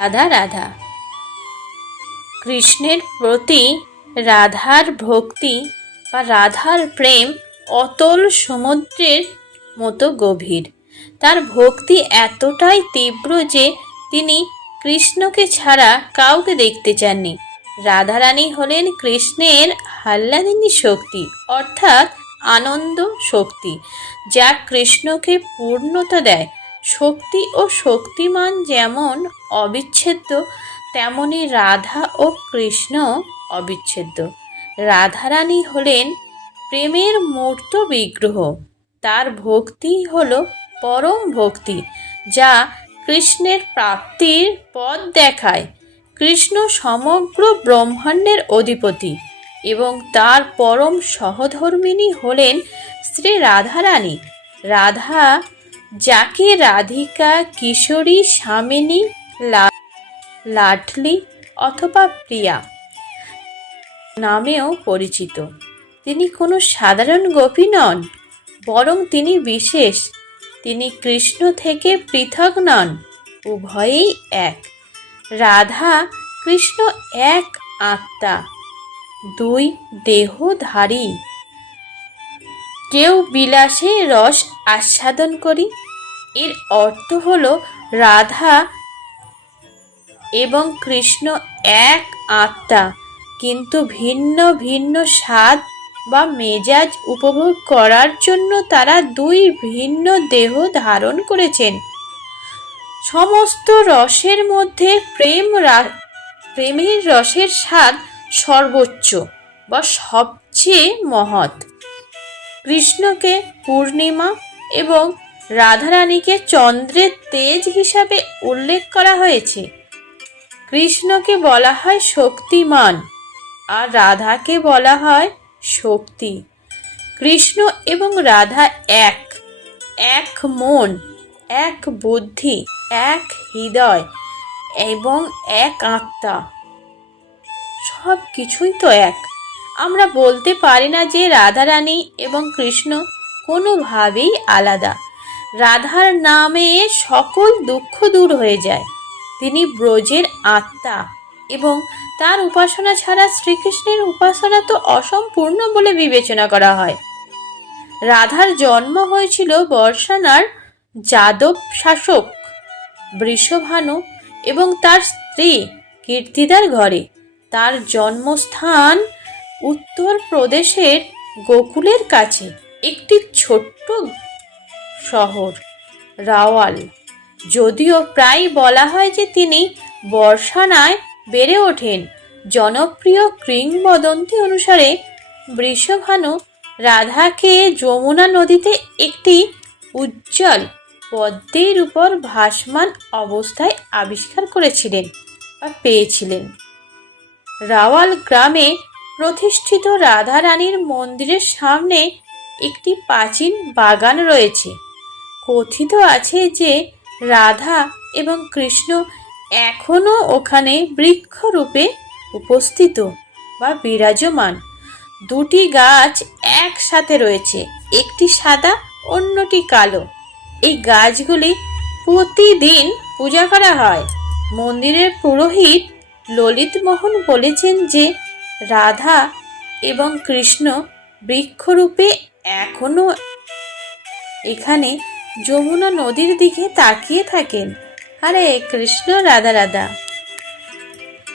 রাধা রাধা। কৃষ্ণের প্রতি রাধার ভক্তি বা রাধার প্রেম অতল সমুদ্রের মতো গভীর। তার ভক্তি এতটাই তীব্র যে তিনি কৃষ্ণকে ছাড়া কাউকে দেখতে চাননি। রাধারানী হলেন কৃষ্ণের হাল্লাদিনী শক্তি, অর্থাৎ আনন্দ শক্তি, যা কৃষ্ণকে পূর্ণতা দেয়। শক্তি ও শক্তিমান যেমন অবিচ্ছেদ্য, তেমনি রাধা ও কৃষ্ণ অবিচ্ছেদ্য। রাধারানী হলেন প্রেমের মূর্ত বিগ্রহ। তার ভক্তি হল পরম ভক্তি, যা কৃষ্ণের প্রাপ্তির পথ দেখায়। কৃষ্ণ সমগ্র ব্রহ্মাণ্ডের অধিপতি এবং তার পরম সহধর্মিনী হলেন শ্রী রাধারানী। রাধা যাকে রাধিকা, কিশোরী স্বামিনী লা লাডলি অথবা প্রিয়া নামেও পরিচিত। তিনি কোনো সাধারণ গোপী নন, বরং তিনি বিশেষ। তিনি কৃষ্ণ থেকে পৃথক নন, উভয়েই এক। রাধা কৃষ্ণ এক আত্মা, দুই দেহধারী। কেউ বিলাসে রস আস্বাদন করি এর অর্থ হল রাধা এবং কৃষ্ণ এক আত্মা, কিন্তু ভিন্ন ভিন্ন স্বাদ বা মেজাজ উপভোগ করার জন্য তারা দুই ভিন্ন দেহ ধারণ করেছেন। সমস্ত রসের মধ্যে প্রেম প্রেমের রসের স্বাদ সর্বোচ্চ বা সবচেয়ে মহৎ। কৃষ্ণকে পূর্ণিমা এবং রাধারানীকে চন্দ্রের তেজ হিসাবে উল্লেখ করা হয়েছে। কৃষ্ণকে বলা হয় শক্তিমান আর রাধাকে বলা হয় শক্তি। কৃষ্ণ এবং রাধা এক এক মন, এক বুদ্ধি, এক হৃদয় এবং এক আত্মা। সব কিছুই তো এক। আমরা বলতে পারি না যে রাধারানী এবং কৃষ্ণ কোনোভাবেই আলাদা। রাধার নামে সকল দুঃখ দূর হয়ে যায়। তিনি ব্রজের আত্মা এবং তার উপাসনা ছাড়া শ্রীকৃষ্ণের উপাসনা তো অসম্পূর্ণ বলে বিবেচনা করা হয়। রাধার জন্ম হয়েছিল বর্ষানার যাদব শাসক বৃষভানু এবং তার স্ত্রী কীর্তিদার ঘরে। তার জন্মস্থান উত্তর প্রদেশের গোকুলের কাছে। একটি ছোট্ট শহর। রাওয়াল। যদিও প্রায় বলা হয় যে তিনি বর্ষানায় বেড়ে ওঠেন, জনপ্রিয় কিংবদন্তি অনুসারে বৃষভানু রাধাকে যমুনা নদীতে একটি উজ্জ্বল পদ্মের উপর ভাসমান অবস্থায় আবিষ্কার করেছিলেন বা পেয়েছিলেন। রাওয়াল গ্রামে প্রতিষ্ঠিত রাধারানীর মন্দিরের সামনে একটি প্রাচীন বাগান রয়েছে। কথিত আছে যে রাধা এবং কৃষ্ণ এখনও ওখানে বৃক্ষরূপে উপস্থিত বা বিরাজমান। দুটি গাছ একসাথে রয়েছে, একটি সাদা, অন্যটি কালো। এই গাছগুলি প্রতিদিন পূজা করা হয়। মন্দিরের পুরোহিত ললিত মোহন বলেছেন যে রাধা এবং কৃষ্ণ বৃক্ষরূপে এখনও এখানে যমুনা নদীর দিকে তাকিয়ে থাকেন। আরে কৃষ্ণ রাধা রাধা।